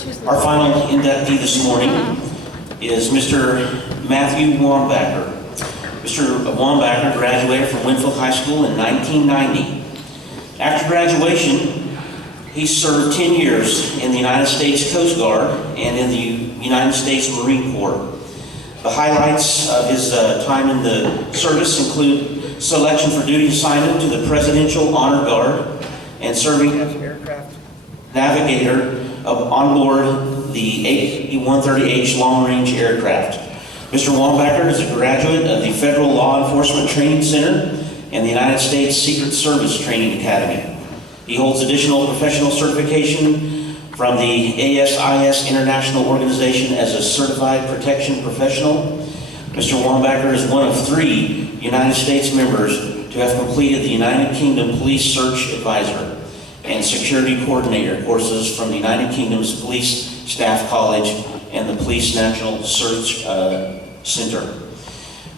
Our final inductee this morning is Mr. Matthew Wombacher. Mr. Wombacher graduated from Winfield High School in 1990. After graduation, he served 10 years in the United States Coast Guard and in the United States Marine Corps. The highlights of his time in the service include selection for duty assignment to the Presidential Honor Guard and serving as aircraft navigator on board the AE-130H long-range aircraft. Mr. Wombacher is a graduate of the Federal Law Enforcement Training Center and the United States Secret Service Training Academy. He holds additional professional certification from the ASIS International Organization as a Certified Protection Professional. Mr. Wombacher is one of 3 United States members to have completed the United Kingdom Police Search Advisor and Security Coordinator courses from the United Kingdom's Police Staff College and the Police National Search Center.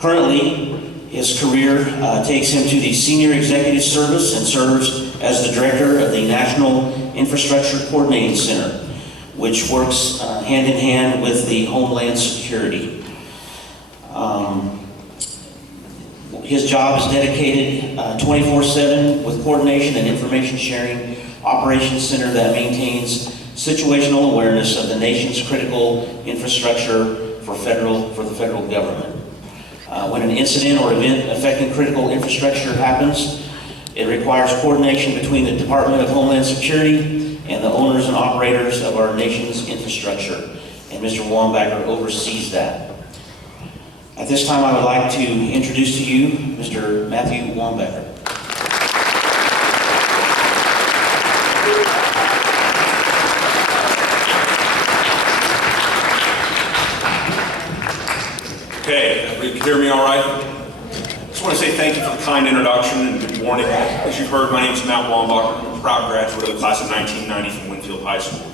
Currently, his career takes him to the Senior Executive Service and serves as the Director of the National Infrastructure Coordinating Center, which works hand in hand with the Homeland Security. His job is dedicated 24/7 with coordination and information sharing operations center that maintains situational awareness of the nation's critical infrastructure for the federal government. When an incident or event affecting critical infrastructure happens, it requires coordination between the Department of Homeland Security and the owners and operators of our nation's infrastructure, and Mr. Wombacher oversees that. At this time, I would like to introduce to you Mr. Matthew Wombacher. Okay, everybody can hear me all right? I just want to say thank you for the kind introduction and good morning. As you've heard, my name is Matt Wombacher. I'm a proud graduate of the class of 1990 from Winfield High School.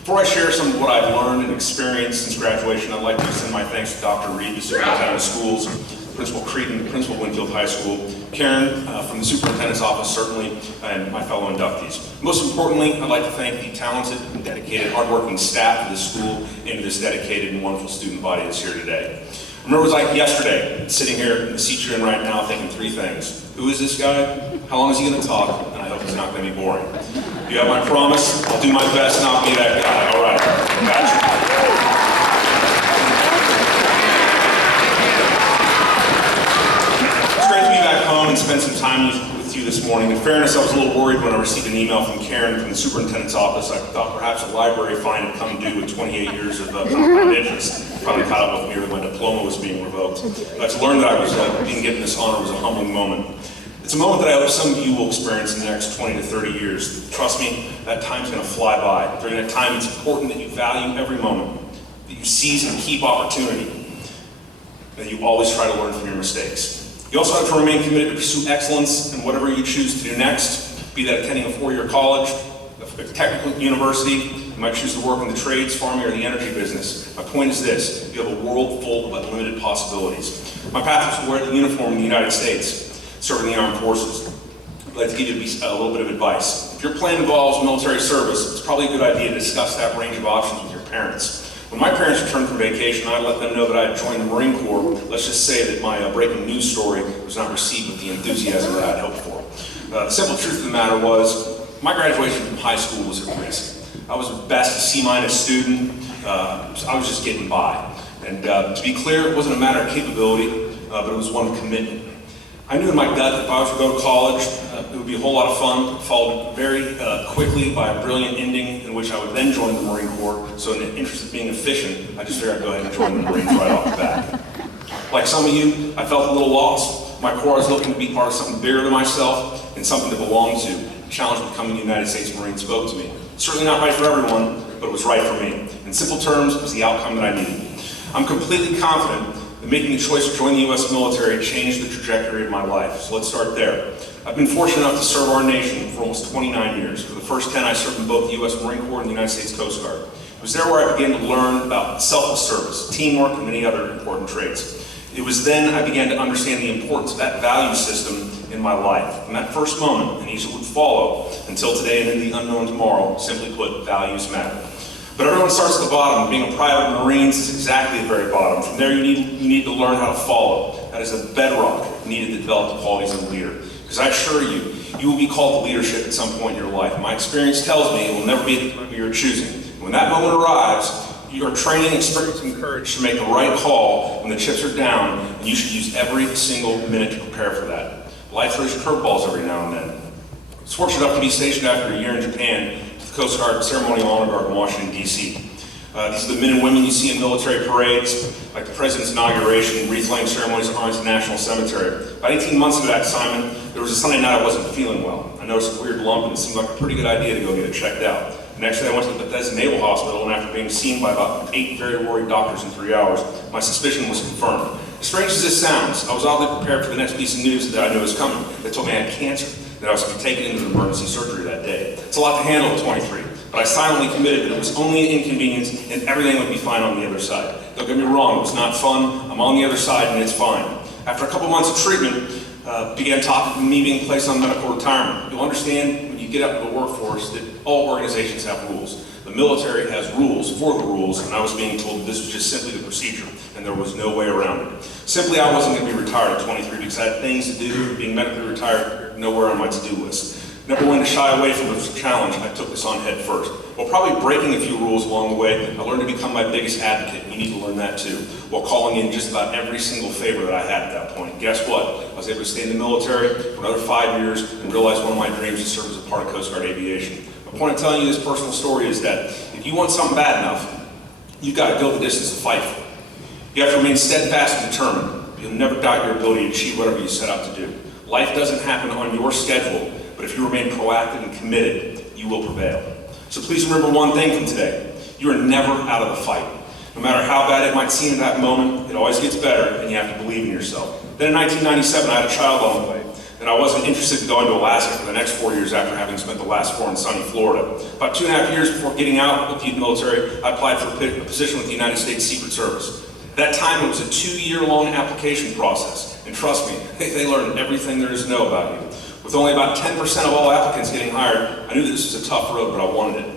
Before I share some of what I've learned and experienced since graduation, I'd like to extend my thanks to Dr. Reed, the superintendent of schools, Principal Creedon, Principal Winfield High School, Karen from the superintendent's office, certainly, and my fellow inductees. Most importantly, I'd like to thank the talented and dedicated, hardworking staff of this school and this dedicated and wonderful student body that's here today. I remember it was like yesterday, sitting here in the seat you're in right now, thinking 3 things. Who is this guy? How long is he going to talk? And I hope it's not going to be boring. You have my promise. I'll do my best not be that guy. All right. Gotcha. It's great to be back home and spend some time with you this morning. In fairness, I was a little worried when I received an email from Karen from the superintendent's office. I thought perhaps a library fine had come due with 28 years of compound interest. Probably caught up with me, or my diploma was being revoked. But to learn that I was being given this honor was a humbling moment. It's a moment that I hope some of you will experience in the next 20 to 30 years. Trust me, that time's going to fly by. During that time, it's important that you value every moment, that you seize and keep opportunity, that you always try to learn from your mistakes. You also have to remain committed to pursue excellence in whatever you choose to do next, be that attending a 4-year college, a technical university. You might choose to work in the trades, farming, or the energy business. My point is this: you have a world full of unlimited possibilities. My path was to wear the uniform in the United States, serving the armed forces. I'd like to give you a little bit of advice. If your plan involves military service, it's probably a good idea to discuss that range of options with your parents. When my parents returned from vacation, I let them know that I had joined the Marine Corps. Let's just say that my breaking news story was not received with the enthusiasm that I had hoped for. The simple truth of the matter was, my graduation from high school was at risk. I was at best a C- student. I was just getting by. And to be clear, it wasn't a matter of capability, but it was one of commitment. I knew in my gut that if I was to go to college, it would be a whole lot of fun, followed very quickly by a brilliant ending in which I would then join the Marine Corps. So in the interest of being efficient, I just figured I'd go ahead and join the Marines right off the bat. Like some of you, I felt a little lost. My core was looking to be part of something bigger than myself and something to belong to. The challenge of becoming a United States Marine spoke to me. Certainly not right for everyone, but it was right for me. In simple terms, it was the outcome that I needed. I'm completely confident that making the choice to join the U.S. military changed the trajectory of my life. So let's start there. I've been fortunate enough to serve our nation for almost 29 years. For the first 10, I served in both the U.S. Marine Corps and the United States Coast Guard. It was there where I began to learn about selfless service, teamwork, and many other important traits. It was then I began to understand the importance of that value system in my life. From that first moment, and each that would follow, until today and in the unknown tomorrow, simply put, values matter. But everyone starts at the bottom. Being a private Marines is exactly the very bottom. From there, you need to learn how to follow. That is a bedrock needed to develop the qualities of a leader. Because I assure you, you will be called to leadership at some point in your life. My experience tells me it will never be the moment you're choosing. When that moment arrives, you are training, experience, and courage to make the right call when the chips are down, and you should use every single minute to prepare for that. Life throws curveballs every now and then. I was fortunate enough to be stationed after a year in Japan with the Coast Guard Ceremonial Honor Guard in Washington, D.C. These are the men and women you see in military parades, like the President's inauguration, wreath-laying ceremonies at Arlington National Cemetery. About 18 months into that assignment, there was a Sunday night I wasn't feeling well. I noticed a weird lump, and it seemed like a pretty good idea to go get it checked out. The next day I went to the Bethesda Naval Hospital, and after being seen by about 8 very worried doctors in 3 hours, my suspicion was confirmed. As strange as this sounds, I was oddly prepared for the next piece of news that I knew was coming. They told me I had cancer, that I was to be taken into emergency surgery that day. It's a lot to handle at 23. But I silently committed that it was only an inconvenience and everything would be fine on the other side. Don't get me wrong, it was not fun. I'm on the other side and it's fine. After a couple months of treatment, began talking to me being placed on medical retirement. You'll understand when you get out in the workforce that all organizations have rules. The military has rules for the rules, and I was being told that this was just simply the procedure, and there was no way around it. Simply, I wasn't going to be retired at 23 because I had things to do. Being medically retired, nowhere on my to-do list. Never willing to shy away from this challenge, I took this on head first. While probably breaking a few rules along the way, I learned to become my biggest advocate. You need to learn that too. While calling in just about every single favor that I had at that point. Guess what? I was able to stay in the military for another 5 years and realize one of my dreams is to serve as a part of Coast Guard Aviation. My point of telling you this personal story is that if you want something bad enough, you've got to go the distance to fight for it. You have to remain steadfast and determined. You'll never doubt your ability to achieve whatever you set out to do. Life doesn't happen on your schedule, but if you remain proactive and committed, you will prevail. So please remember one thing from today. You are never out of the fight. No matter how bad it might seem at that moment, it always gets better, and you have to believe in yourself. Then in 1997, I had a child on the way, and I wasn't interested in going to Alaska for the next 4 years after having spent the last 4 in sunny Florida. About 2.5 years before getting out of the military, I applied for a position with the United States Secret Service. At that time, it was a 2-year-long application process, and trust me, they learned everything there is to know about you. With only about 10% of all applicants getting hired, I knew that this was a tough road, but I wanted it.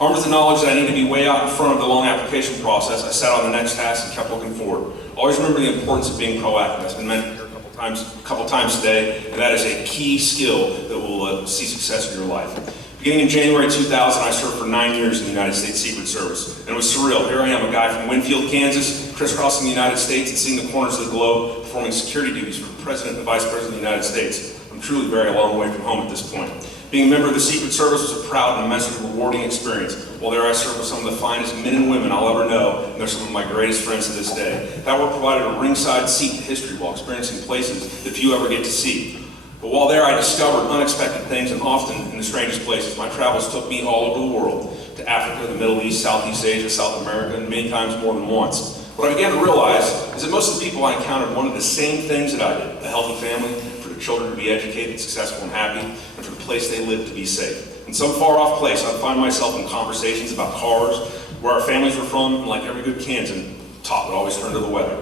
Armed with the knowledge that I needed to be way out in front of the long application process, I sat on the next task and kept looking forward. Always remember the importance of being proactive. That's been mentioned here a couple times today, and that is a key skill that will see success in your life. Beginning in January 2000, I served for 9 years in the United States Secret Service, and it was surreal. Here I am, a guy from Winfield, Kansas, crisscrossing the United States and seeing the corners of the globe, performing security duties for the President and the Vice President of the United States. I'm truly very long way from home at this point. Being a member of the Secret Service was a proud and immensely rewarding experience. While there I served with some of the finest men and women I'll ever know, and they're some of my greatest friends to this day. That work provided a ringside seat to history while experiencing places that few ever get to see. But while there I discovered unexpected things, and often in the strangest places. My travels took me all over the world, to Africa, the Middle East, Southeast Asia, South America, and many times more than once. What I began to realize is that most of the people I encountered wanted the same things that I did: a healthy family, for their children to be educated, successful, and happy, and for the place they lived to be safe. In some far-off place, I'd find myself in conversations about cars, where our families were from, and like every good Kansan, talk would always turn to the weather.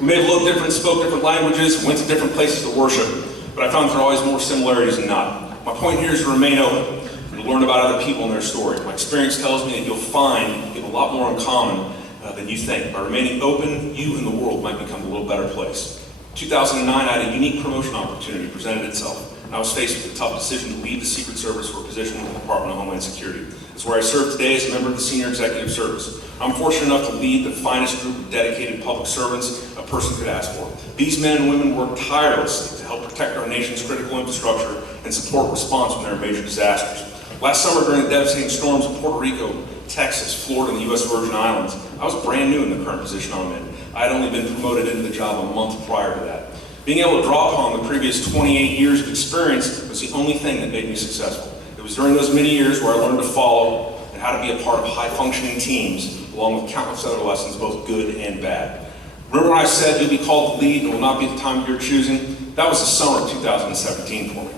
We may have looked different, spoke different languages, went to different places to worship, but I found there are always more similarities than not. My point here is to remain open and to learn about other people and their story. My experience tells me that you'll find you have a lot more in common than you think. By remaining open, you and the world might become a little better place. In 2009, I had a unique promotion opportunity presented itself, and I was faced with a tough decision to leave the Secret Service for a position with the Department of Homeland Security. It's where I serve today as a member of the Senior Executive Service. I'm fortunate enough to lead the finest group of dedicated public servants a person could ask for. These men and women work tirelessly to help protect our nation's critical infrastructure and support response when there are major disasters. Last summer, during the devastating storms of Puerto Rico, Texas, Florida, and the U.S. Virgin Islands, I was brand new in the current position I'm in. I had only been promoted into the job a month prior to that. Being able to draw upon the previous 28 years of experience was the only thing that made me successful. It was during those many years where I learned to follow and how to be a part of high-functioning teams, along with countless other lessons, both good and bad. Remember when I said you'll be called to lead and it will not be at the time of your choosing? That was the summer of 2017 for me.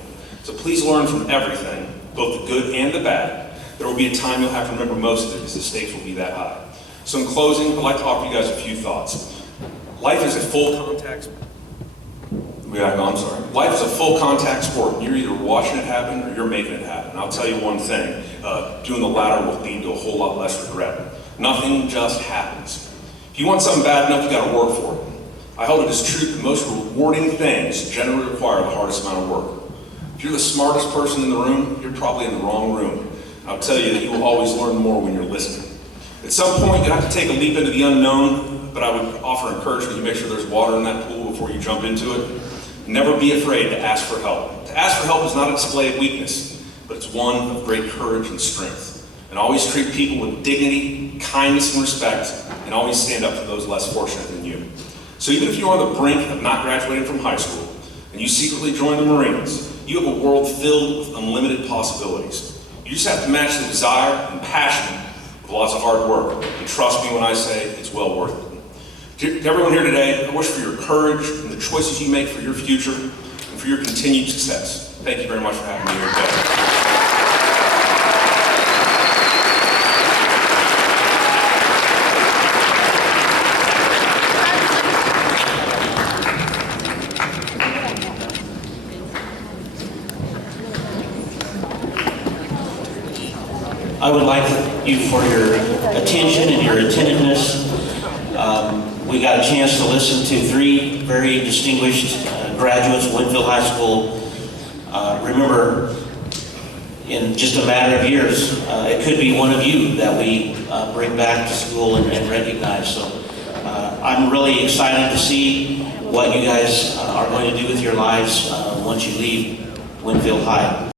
So please learn from everything, both the good and the bad. There will be a time you'll have to remember most of it because the stakes will be that high. So in closing, I'd like to offer you guys a few thoughts. Life is a full contact Life is a full contact sport. You're either watching it happen or you're making it happen. And I'll tell you one thing, doing the latter will lead to a whole lot less regret. Nothing just happens. If you want something bad enough, you gotta work for it. I hold it as truth that most rewarding things generally require the hardest amount of work. If you're the smartest person in the room, you're probably in the wrong room. I'll tell you that you will always learn more when you're listening. At some point, you have to take a leap into the unknown, but I would offer encouragement you make sure there's water in that pool before you jump into it. Never be afraid to ask for help. To ask for help is not a display of weakness, but it's one of great courage and strength. And always treat people with dignity, kindness, and respect, and always stand up for those less fortunate than you. So even if you're on the brink of not graduating from high school, and you secretly join the Marines, you have a world filled with unlimited possibilities. You just have to match the desire and passion with lots of hard work. And trust me when I say it's well worth it. To everyone here today, I wish for your courage and the choices you make for your future and for your continued success. Thank you very much for having me here today. I would like you for your attention and your attentiveness. We got a chance to listen to three very distinguished graduates of Winfield High School. Remember, in just a matter of years, it could be one of you that we bring back to school and recognize. So I'm really excited to see what you guys are going to do with your lives once you leave Winfield High.